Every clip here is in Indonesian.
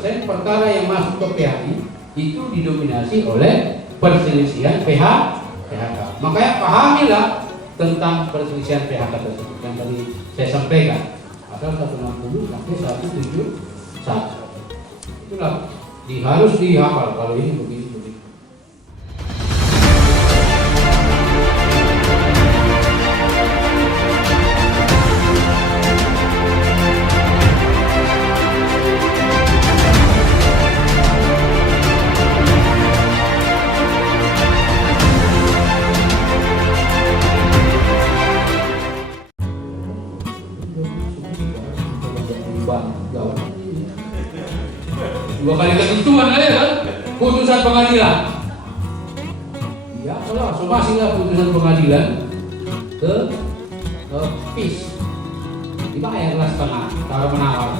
95% perkara yang masuk ke PHI itu didominasi oleh perselisihan PHK. Makanya pahamilah tentang perselisihan PHK tersebut yang tadi saya sampaikan. Pasal 160 sampai 171. Itulah harus dihafal kalau ini begini. Dua kali ketentuan aja kan putusan pengadilan. Ya kalau somasilah putusan pengadilan ke PIS dibayarlah setengah tawar menawar.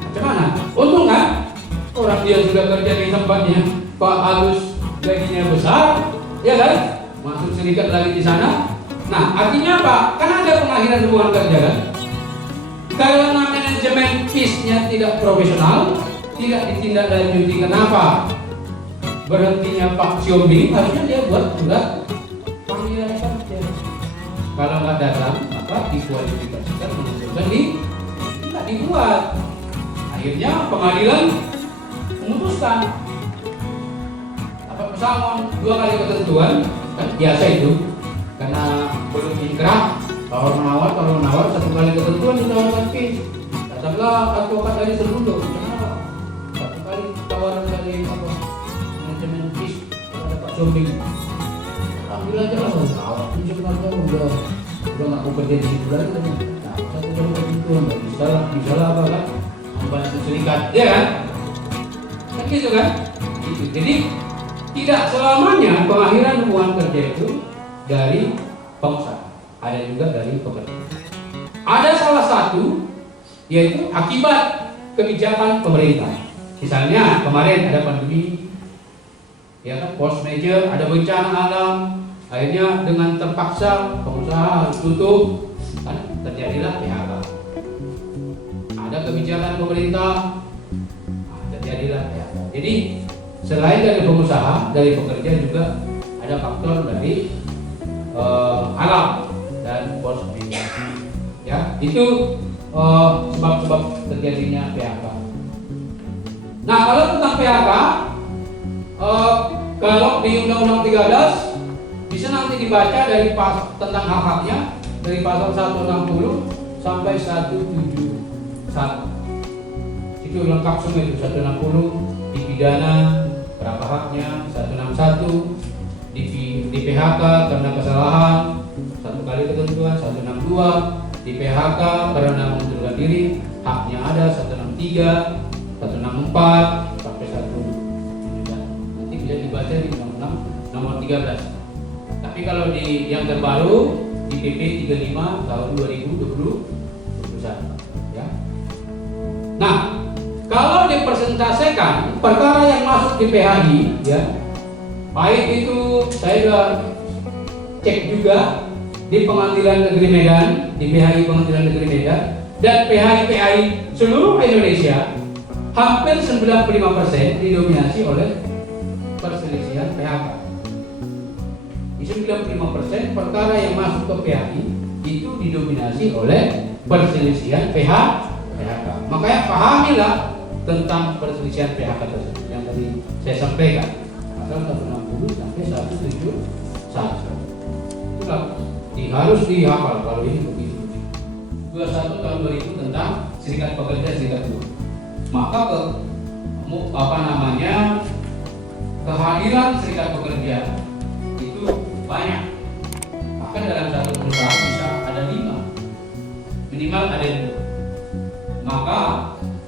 Macam mana? Untung kan? Orang dia sudah kerja di tempatnya Pak Agus gajinya besar, ya kan? Masuk serikat lagi di sana. Nah artinya apa? Kan ada pengakhiran hubungan kerja kan? Karena manajemen PIS-nya tidak profesional, tidak ditindaklanjuti. Kenapa? Berhentinya Pak Siombing, harusnya dia buat surat panggilan kerja. Kalau nggak datang, maka dikualifikasikan mengundurkan tidak dibuat. Akhirnya pengadilan memutuskan dapat pesangon 2 kali ketentuan, kan biasa itu, karena belum inkrah. Tawar menawar 1 kali ketentuan ditawarkan PIS. Datanglah advokat dari Serbundo. Kenapa? 1 kali tawaran dari manajemen PIS kepada Pak Siombing. Ambil aja lah, ini sebenarnya udah nggak mau kerja di situ lagi. Nah, 1 kali ketentuan bisa lah apa kan? Membantu serikat, ya kan? Kan gitu kan? Gitu. Jadi tidak selamanya pengakhiran hubungan kerja itu dari pengusaha. Ada juga dari pekerja. Ada salah satu yaitu akibat kebijakan pemerintah. Misalnya kemarin ada pandemi, ya kan, force major, ada bencana alam, akhirnya dengan terpaksa pengusaha harus tutup, kan terjadilah PHK. Ada kebijakan pemerintah, terjadilah PHK. Jadi selain dari pengusaha, dari pekerja juga ada faktor dari alam dan force major. Ya, itu sebab-sebab terjadinya PHK. Nah, kalau tentang PHK, kalau di Undang-Undang 13 bisa nanti dibaca dari tentang hak-haknya dari pasal 160 sampai 171. Itu lengkap semua itu. 160 di pidana berapa haknya, 161 di PHK karena kesalahan 1 kali ketentuan, 162 di PHK karena mengundurkan diri haknya ada, 163, 164 sampai 1. Nanti bisa dibaca di Undang-Undang nomor 13. Tapi kalau di yang terbaru di PP 35 tahun 2021 ya. Nah, kalau dipresentasikan perkara yang masuk di PHI ya, baik itu saya sudah cek juga di Pengadilan Negeri Medan, di PHI Pengadilan Negeri Medan dan PHI seluruh Indonesia, hampir 95% didominasi oleh perselisihan PHK. Di 95% perkara yang masuk ke PHI itu didominasi oleh perselisihan PHK. Makanya pahamilah tentang perselisihan PHK tersebut yang tadi saya sampaikan. Pasal 160 sampai 171. Itulah harus dihafal kalau ini begitu. 21 tahun 2000 tentang serikat pekerja serikat buruh. Maka kehadiran serikat pekerja itu banyak. Bahkan dalam satu perusahaan bisa ada 5, minimal ada 2. Maka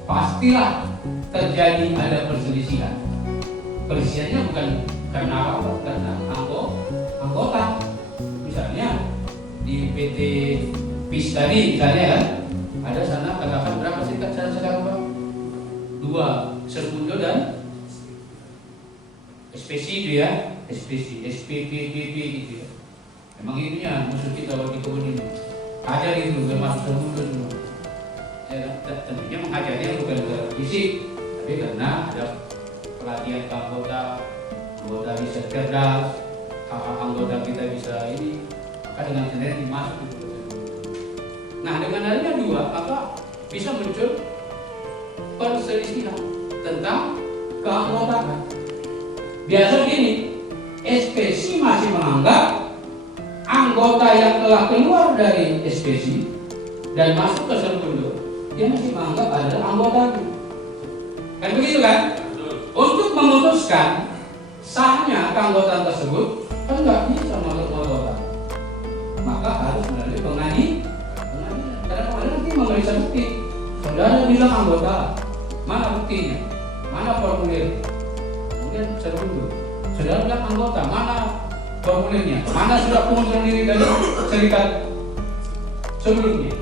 pastilah terjadi ada perselisihan. Perselisihannya bukan karena apa? Karena anggota. Misalnya di PT PIS tadi misalnya kan, ada sana katakan berapa serikat sana sekarang Pak? 2, Serbundo dan SPC itu ya, SPPPP gitu ya. Memang itunya musuh kita waktu kebun ini. Ada itu termasuk Serbundo semua. Ya, tentunya menghajarnya bukan fisik, Tapi karena ada pelatihan ke anggota bisa cerdas, hak anggota kita bisa ini, maka dengan sendiri dimasuk di prosedur. Nah, dengan adanya dua, maka bisa muncul perselisihan tentang keanggotaan. Biasa gini, SPC masih menganggap anggota yang telah keluar dari SPC dan masuk ke Serbundo, dia masih menganggap adalah anggota. Kan begitu kan? Untuk memutuskan sahnya keanggotaan tersebut, kan nggak bisa masuk anggota, maka harus melalui pengadilan. Karena pengadilan nanti memeriksa bukti. Saudara bilang anggota, mana buktinya? Mana formulir? Kemudian Serbundo, saudara bilang anggota, mana formulirnya? Mana surat pengunduran diri dari serikat sebelumnya?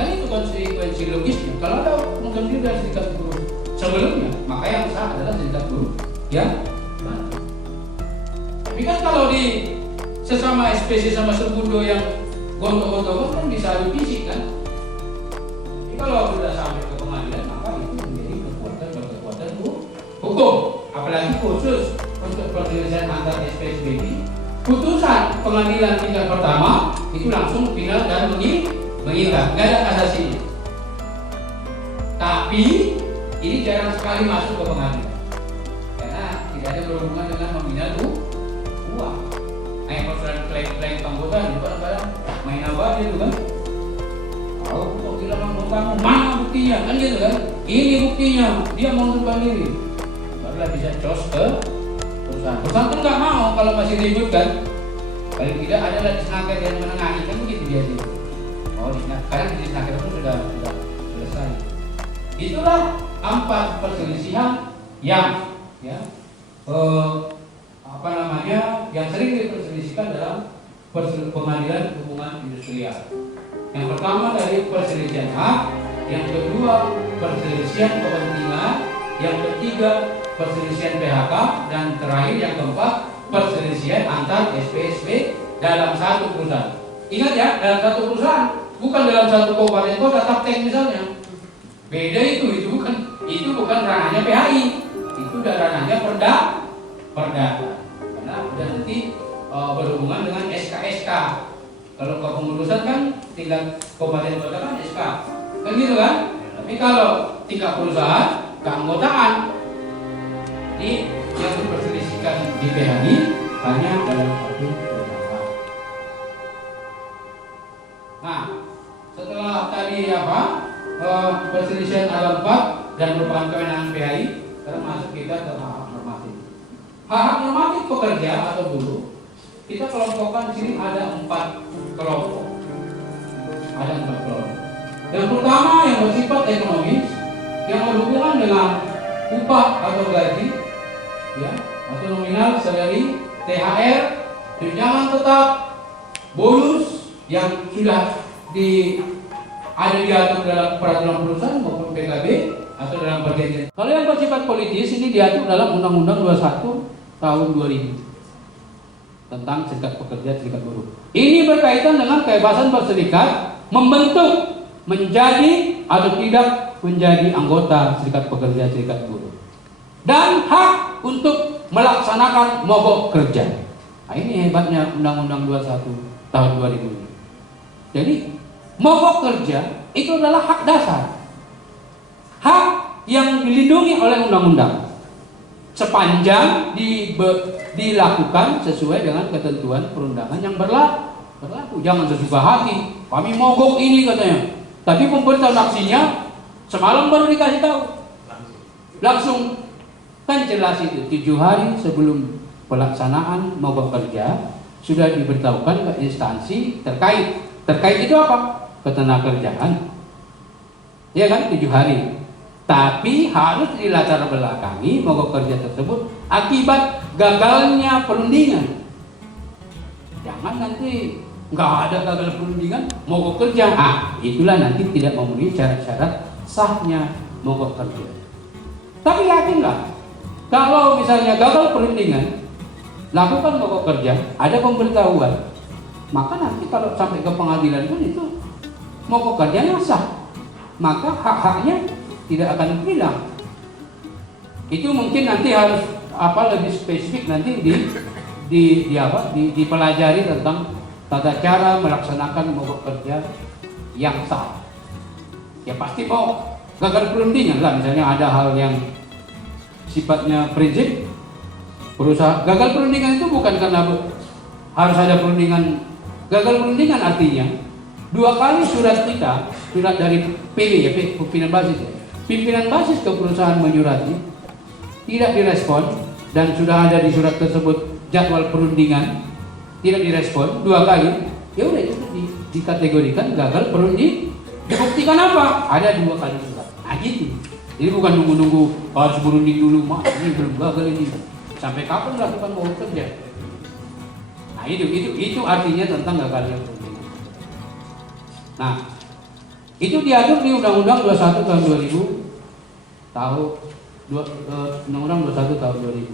Kan itu konsekuensi logisnya. Kalau ada pengunduran diri dari serikat buruh sebelumnya, maka yang sah adalah serikat buruh yang mana? Tapi kan kalau di sesama SPC sama Serbundo yang gontok-gontok kan bisa adu fisik kan? Jadi kalau sudah sampai ke pengadilan, maka itu menjadi kekuatan hukum. Apalagi khusus untuk perselisihan antar SPSB ini, putusan pengadilan tingkat pertama itu langsung final dan mengikat, nggak ada kasasinya. Tapi ini jarang sekali masuk ke pengadilan karena tidak ada berhubungan dengan nominal uang. Kayak persoalan klaim keanggotaan itu kadang-kadang main apa gitu kan? Oh, kok bilang anggotamu, mana buktinya? Kan gitu kan? Ini buktinya, dia mengundurkan diri. Barulah bisa cos ke perusahaan. Perusahaan kan nggak mau kalau masih ribut kan? Paling tidak adalah disnaker yang menengahi kan begitu biasanya. Oh, sekarang di disnaker itu sudah selesai. Itulah 4 perselisihan yang yang sering diperselisihkan dalam pengadilan hubungan industrial. Yang pertama dari perselisihan hak, yang kedua perselisihan kepentingan, yang ketiga perselisihan PHK, dan terakhir yang keempat perselisihan antar SPSB dalam satu perusahaan. Ingat ya, dalam satu perusahaan, bukan dalam satu kabupaten kota, Taptek misalnya. Beda itu bukan ranahnya PHI, itu udah ranahnya perdata. Karena udah nanti berhubungan dengan SK. Kalau kepengurusan kan tingkat kabupaten kota kan SK, kan gitu kan? Tapi kalau tingkat perusahaan keanggotaan, ini yang diperselisihkan di PHI hanya dalam satu perusahaan. Nah, setelah tadi perselisihan ada 4 dan merupakan kewenangan PHI, sekarang masuk kita ke hak normatif. Hak normatif pekerja atau buruh kita kelompokkan di sini ada 4 kelompok. Ada 4 kelompok. Yang pertama yang bersifat ekonomis, yang berhubungan dengan upah atau gaji, ya, atau nominal, salary, THR, tunjangan tetap, bonus yang sudah ada diatur dalam peraturan perusahaan maupun PKB atau dalam perjanjian. Kalau yang bersifat politis ini diatur dalam Undang-Undang 21 tahun 2000 tentang serikat pekerja, serikat buruh. Ini berkaitan dengan kebebasan berserikat, membentuk, menjadi atau tidak menjadi anggota serikat pekerja, serikat buruh, dan hak untuk melaksanakan mogok kerja. Nah, ini hebatnya Undang-Undang 21 tahun 2000 ini. Jadi mogok kerja itu adalah hak dasar, hak yang dilindungi oleh undang-undang sepanjang dilakukan sesuai dengan ketentuan perundangan yang berlaku. Jangan sesuka hati, kami mogok ini katanya, tapi pemberitahuan aksinya semalam baru dikasih tahu, langsung kan jelas itu 7 hari sebelum pelaksanaan mogok kerja sudah diberitahukan ke instansi terkait. Terkait itu apa? Ketenagakerjaan, ya kan, 7 hari. Tapi harus dilatar belakangi mogok kerja tersebut akibat gagalnya perundingan. Jangan nanti nggak ada gagal perundingan mogok kerja. Itulah nanti tidak memenuhi syarat-syarat sahnya mogok kerja. Tapi yakinlah, kalau misalnya gagal perundingan, lakukan mogok kerja, ada pemberitahuan, maka nanti kalau sampai ke pengadilan pun itu mogok kerjanya sah, maka hak-haknya tidak akan hilang. Itu mungkin nanti harus lebih spesifik nanti dipelajari tentang tata cara melaksanakan mogok kerja yang sah. Ya pasti mau gagal perundingan lah, misalnya ada hal yang sifatnya prinsip perusahaan. Gagal perundingan itu bukan karena harus ada perundingan. Gagal perundingan artinya 2 kali surat dari PB ya, pimpinan basis ke perusahaan menyurati, tidak direspon, dan sudah ada di surat tersebut jadwal perundingan, tidak direspon 2 kali, ya udah itu dikategorikan gagal perunding. Dibuktikan apa? Ada 2 kali surat. Nah gitu. Jadi bukan nunggu-nunggu harus berunding dulu, ini belum gagal ini. Sampai kapan melakukan mogok kerja? Nah itu artinya tentang gagalnya perundingan. Nah itu diatur di Undang-Undang 21 tahun 2000, Undang-Undang 21 tahun 2000.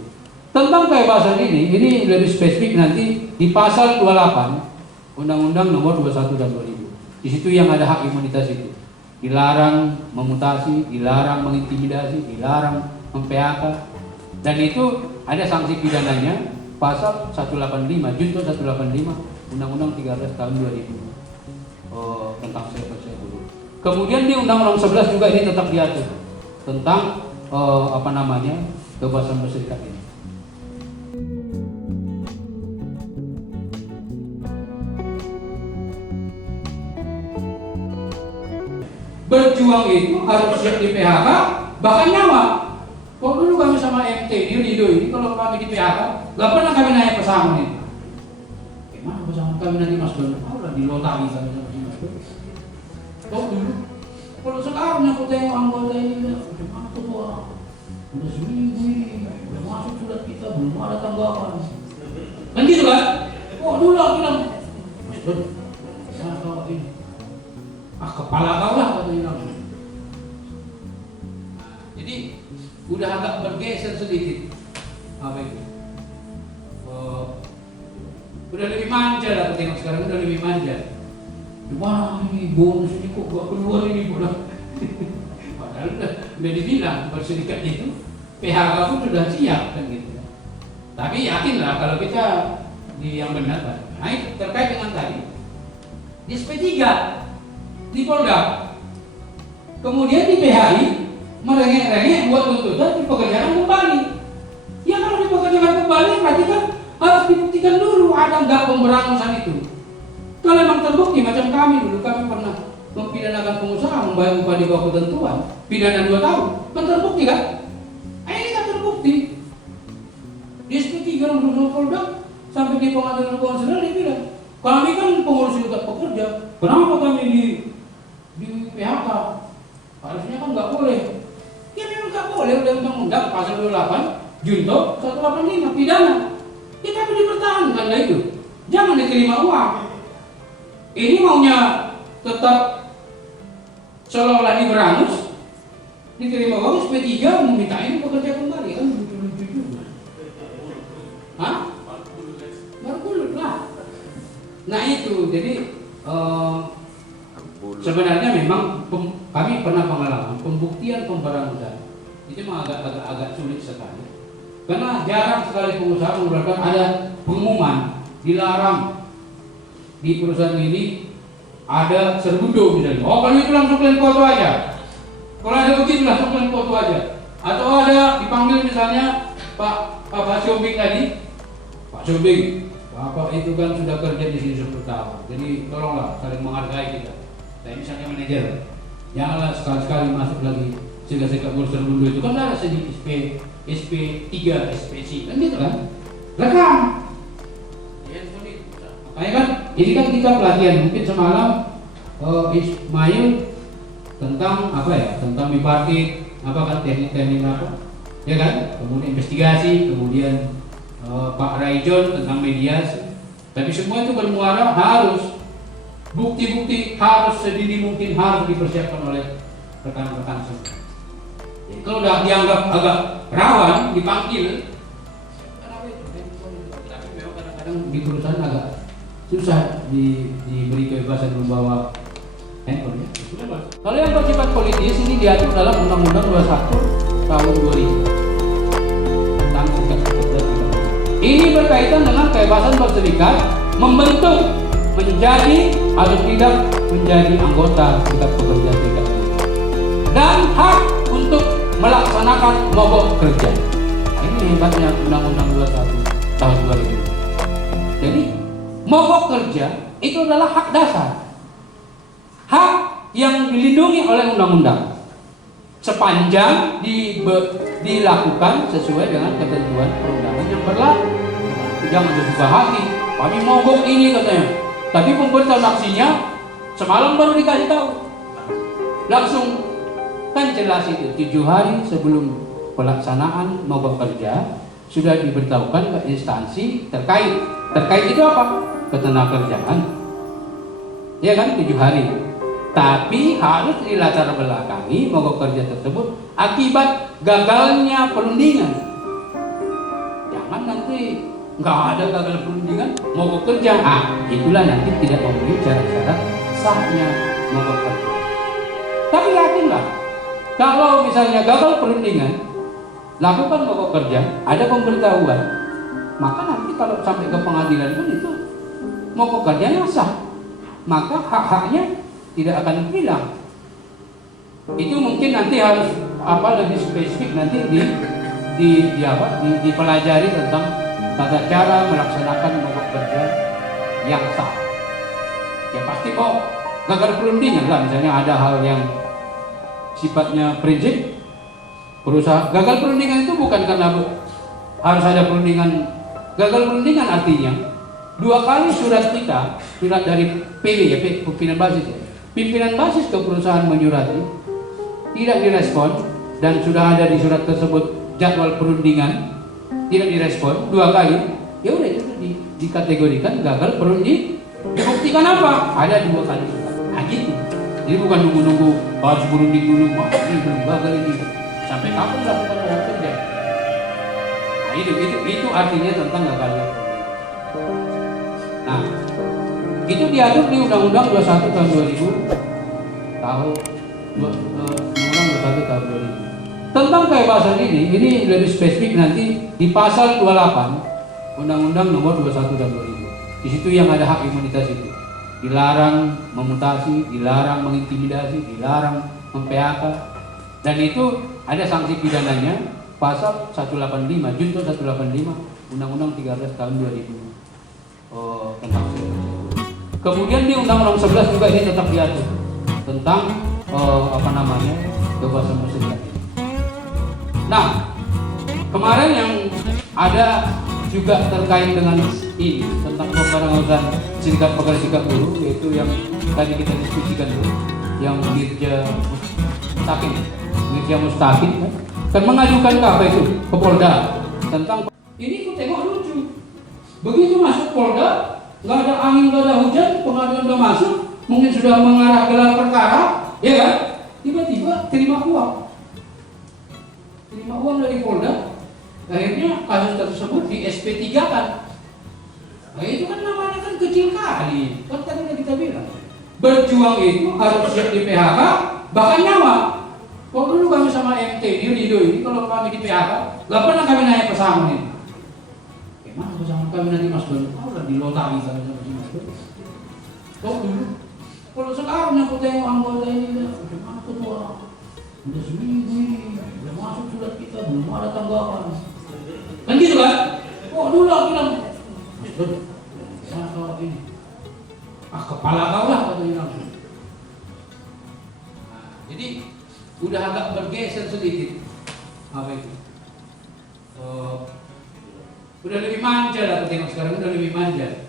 Tentang kebebasan ini lebih spesifik nanti di pasal 28 Undang-Undang nomor 21 tahun 2000. Di situ yang ada hak imunitas itu. Dilarang memutasi, dilarang mengintimidasi, dilarang mem-PHK. Dan itu ada sanksi pidananya pasal 185, junto 185 Undang-Undang 13 tahun 2000 tentang cyber bullying. Kemudian di Undang-Undang 11 juga ini tetap diatur tentang kebebasan berserikat ini. Berjuang itu harus siap di PHK, bahkan nyawa. Kalau dulu kami sama MT di Rido ini, kalau kami di PHK, gak pernah kami nanya pesangon itu. Gimana pesangon kami nanti Mas Don? Lah di lotari kami sama Mas Don. Tahu dulu. Kalau sekarang aku tengok anggota ini, gimana tuh udah seminggu ini, udah masuk surat kita, belum ada tanggapan. Kan gitu kan? Dulu aku bilang, Mas Don, sana kau ini. Kepala kau lah katanya. Jadi udah agak bergeser sedikit. Apa itu? Udah lebih manja lah, tengok sekarang udah lebih manja. Wah ini bonus ini kok gak keluar ini pula. Padahal udah dibilang berserikat itu PHK pun sudah siap kan gitu. Tapi yakinlah kalau kita di yang benar kan. Nah itu terkait dengan tadi di SP3 di Polda, kemudian di PHI merengek-rengek buat tuntutan dipekerjakan kembali. Ya kalau dipekerjakan kembali berarti kan harus dibuktikan dulu ada nggak pemberangusan itu. Kalau memang terbukti macam kami dulu, kami pernah mempidanakan pengusaha membayar upah di bawah ketentuan, pidana 2 tahun, kan terbukti kan? Ini kan terbukti. Di SP3 langsung Polda sampai di pengadilan konstitusional dia bilang, kami kan pengurus unit pekerja, kenapa kami di PHK? Harusnya kan nggak boleh. Ya memang nggak boleh, udah undang-undang pasal 28 junto 185 pidana. Ya tapi dipertahankan lah itu. Jangan diterima uang. Ini maunya tetap seolah-olah diberangus, diterima uang, SP3 meminta ini bekerja kembali, kan lucu-lucu juga. Hah? Bergulut lah. Nah itu, jadi sebenarnya memang kami pernah pengalaman pembuktian pemberangusan itu memang agak sulit sekali. Karena jarang sekali pengusaha mengeluarkan ada pengumuman dilarang di perusahaan ini ada serbundo misalnya. Oh kalau itu langsung kalian foto aja. Kalau ada begitu langsung kalian foto aja. Atau ada dipanggil misalnya Pak Siombing tadi, Pak Siombing, Bapak itu kan sudah kerja di sini 10 tahun. Jadi tolonglah saling menghargai kita. Saya misalnya manajer, janganlah sekali-sekali masuk lagi sehingga kurser dulu itu kan ada sedikit SP3, SPC kan gitu kan, rekam. Makanya kan ini kan kita pelatihan mungkin semalam Ismail tentang apa ya, tentang bipartit apa kan teknik-teknik apa, ya kan, kemudian investigasi, kemudian Pak Raijon tentang mediasi. Tapi semua itu bermuara harus bukti-bukti harus sedini mungkin harus dipersiapkan oleh rekan-rekan semua. Jadi kalau udah dianggap agak rawan dipanggil, tapi memang kadang-kadang di perusahaan agak susah diberi kebebasan membawa handphone ya. Kalau yang bersifat politis ini diatur dalam Undang-Undang 21 tahun 2000. Ini berkaitan dengan kebebasan berserikat, membentuk, menjadi atau tidak menjadi anggota serikat pekerja serikat buruh, dan hak untuk melaksanakan mogok kerja. Nah, ini hebatnya Undang-Undang 21 tahun 2000. Jadi mogok kerja itu adalah hak dasar, hak yang dilindungi oleh undang-undang sepanjang dilakukan sesuai dengan ketentuan perundangan yang berlaku. Jangan sesuka hati, kami mogok ini katanya, tapi pemberitahuan aksinya semalam baru dikasih tahu. Langsung kan jelas itu 7 hari sebelum pelaksanaan mogok kerja sudah diberitahukan ke instansi terkait. Terkait itu apa? Ketenagakerjaan. Ya kan, 7 hari. Tapi harus dilatar belakangi mogok kerja tersebut akibat gagalnya perundingan. Jangan nanti nggak ada gagal perundingan mogok kerja. Itulah nanti tidak memenuhi syarat-syarat sahnya mogok kerja. Tapi yakinlah, kalau misalnya gagal perundingan, lakukan mogok kerja, ada pemberitahuan, maka nanti kalau sampai ke pengadilan pun itu mogok kerjanya sah, maka hak-haknya tidak akan hilang. Itu mungkin nanti harus lebih spesifik nanti dipelajari tentang tata cara melaksanakan mogok kerja yang sah. Ya pasti kok gagal perundingan lah, misalnya ada hal yang sifatnya prinsip. Perusahaan gagal perundingan itu bukan karena harus ada perundingan. Gagal perundingan artinya 2 kali surat dari PB ya, pimpinan basis ya. Pimpinan basis ke perusahaan menyurati, tidak direspon, dan sudah ada di surat tersebut jadwal perundingan, tidak direspon 2 kali, ya udah itu dikategorikan gagal perundingan. Dibuktikan apa? Ada 2 kali surat. Gitu. Jadi bukan nunggu-nunggu harus berunding dulu, ini belum gagal ini. Sampai kapan lakukan mogok kerja? Nah, itu artinya tentang gagalnya perundingan. Nah, itu diatur di Undang-Undang 21 tahun 2000, Undang-Undang 21 tahun 2000. Tentang kebebasan ini lebih spesifik nanti di pasal 28 Undang-Undang nomor 21 tahun 2000. Di situ yang ada hak imunitas itu. Dilarang memutasi, dilarang mengintimidasi, dilarang mem-PHK. Dan itu ada sanksi pidananya, pasal 185, junto 185 Undang-Undang 13 tahun 2000 tentang kemudian di Undang-Undang 11 juga ini tetap diatur tentang kebebasan berserikat. Nah, kemarin yang ada juga terkait dengan ini tentang pemberantasan serikat pekerja serikat buruh, yaitu yang tadi kita diskusikan dulu, yang Mirja Mustaqim kan mengajukan ke apa itu? Ke Polda tentang ini. Ku tengok lucu. Begitu masuk Polda, nggak ada angin, nggak ada hujan, pengadilan udah masuk, mungkin sudah mengarah gelar perkara, ya kan? Tiba-tiba terima uang dari Polda. Akhirnya kasus tersebut di SP3 kan. Nah, itu kan namanya kan kecil kali. Kan tadi udah kita bilang, berjuang itu harus siap di PHK, bahkan nyawa. Kok dulu kami sama MT di Rido ini, kalau kami di PHK, nggak pernah kami naik pesangon ini. Gimana pesangon kami nanti Mas Don? Udah dilotari kami sama si Mas Don. Kok dulu? Kalau sekarang yang aku tengok anggota ini, gimana ketua? Udah seminggu ini, udah masuk surat kita, belum ada tanggapan. Kan gitu kan? Kok dulu aku bilang, Mas Don, mana kau ini? Kepala kau lah katanya langsung. Nah, jadi udah agak bergeser sedikit. Apa itu? Udah lebih manja lah, tengok sekarang udah lebih manja.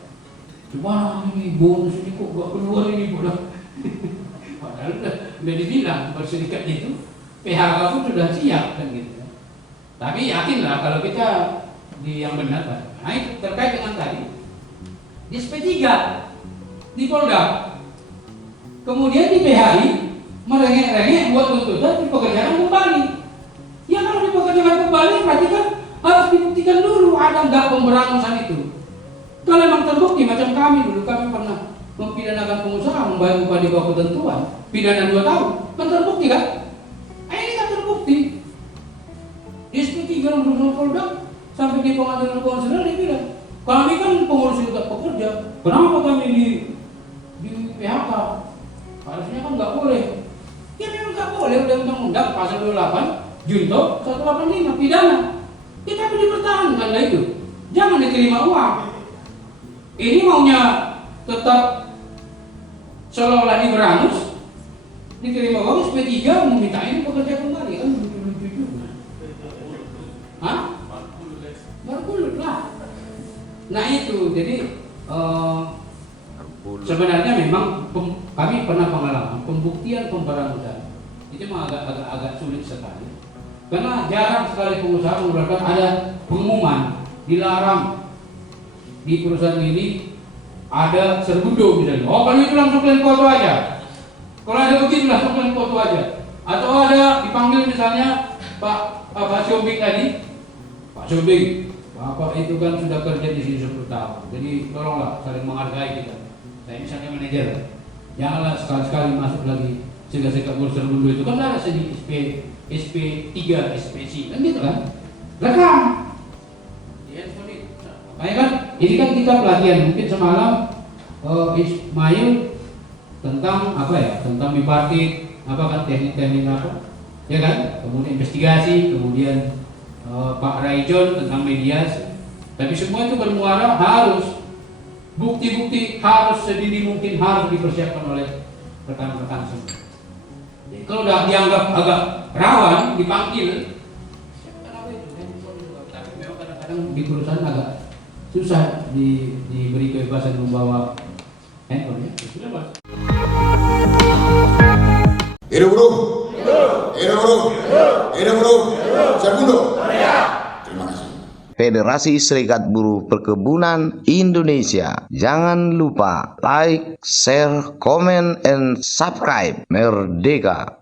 Cuma ini bonus ini kok gak keluar ini pula. Padahal udah dibilang berserikat itu PHK pun sudah siap kan gitu. Tapi yakinlah kalau kita di yang benar kan. Nah itu terkait dengan tadi di SP3 di Polda, kemudian di PHI merengek-rengek buat tuntutan dipekerjakan kembali. Ya kalau dipekerjakan kembali berarti kan harus dibuktikan dulu ada nggak pemberangusan itu. Kalau memang terbukti macam kami dulu, kami pernah mempidanakan pengusaha membayar upah di bawah ketentuan, pidana 2 tahun, kan terbukti kan? Ini kan terbukti. Di SP3 Polda Sampai di pengadilan konstitusional dia bilang, kami kan pengurus serikat pekerja, kenapa kami di PHK? Harusnya kan nggak boleh. Ya memang nggak boleh, udah undang-undang pasal 28 junto 185 pidana. Kita perlu dipertahankan lah itu. Jangan diterima uang. Ini maunya tetap seolah-olah diberangus, diterima uang SP3 meminta ini bekerja kembali, kan lucu-lucu juga. Hah? Bergulut lah. Nah itu, jadi sebenarnya memang kami pernah pengalaman pembuktian pemberangusan itu memang agak sulit sekali, karena jarang sekali pengusaha mengeluarkan ada pengumuman dilarang di perusahaan ini ada serbundo misalnya. Oh kalau itu langsung kalian foto aja. Kalau ada begitu langsung kalian foto aja. Atau ada dipanggil misalnya Pak Sobing tadi, Pak Sobing, Bapak itu kan sudah kerja di sini 10 tahun. Jadi tolonglah saling menghargai kita. Saya misalnya manajer, janganlah sekali-sekali masuk lagi sehingga ngurus serbundo itu kan ada segi SP3, SPC kan gitu kan. Rekam. Makanya kan, ini kan kita pelatihan, mungkin semalam Ismail tentang apa ya, tentang bipartit, apa kan teknik-teknik apa, ya kan, kemudian investigasi, kemudian Pak Raijon tentang mediasi, tapi semua itu bermuara harus bukti-bukti harus sedini mungkin harus dipersiapkan oleh rekan-rekan semua. Jadi kalau udah dianggap agak rawan dipanggil, tapi memang kadang-kadang di perusahaan agak susah diberi kebebasan membawa handphone ya. Sudah Mas. Hidup buruh. Hidup buruh. Hidup buruh. Serbundo. Terima kasih. Federasi Serikat Buruh Perkebunan Indonesia. Jangan lupa like, share, comment, and subscribe. Merdeka!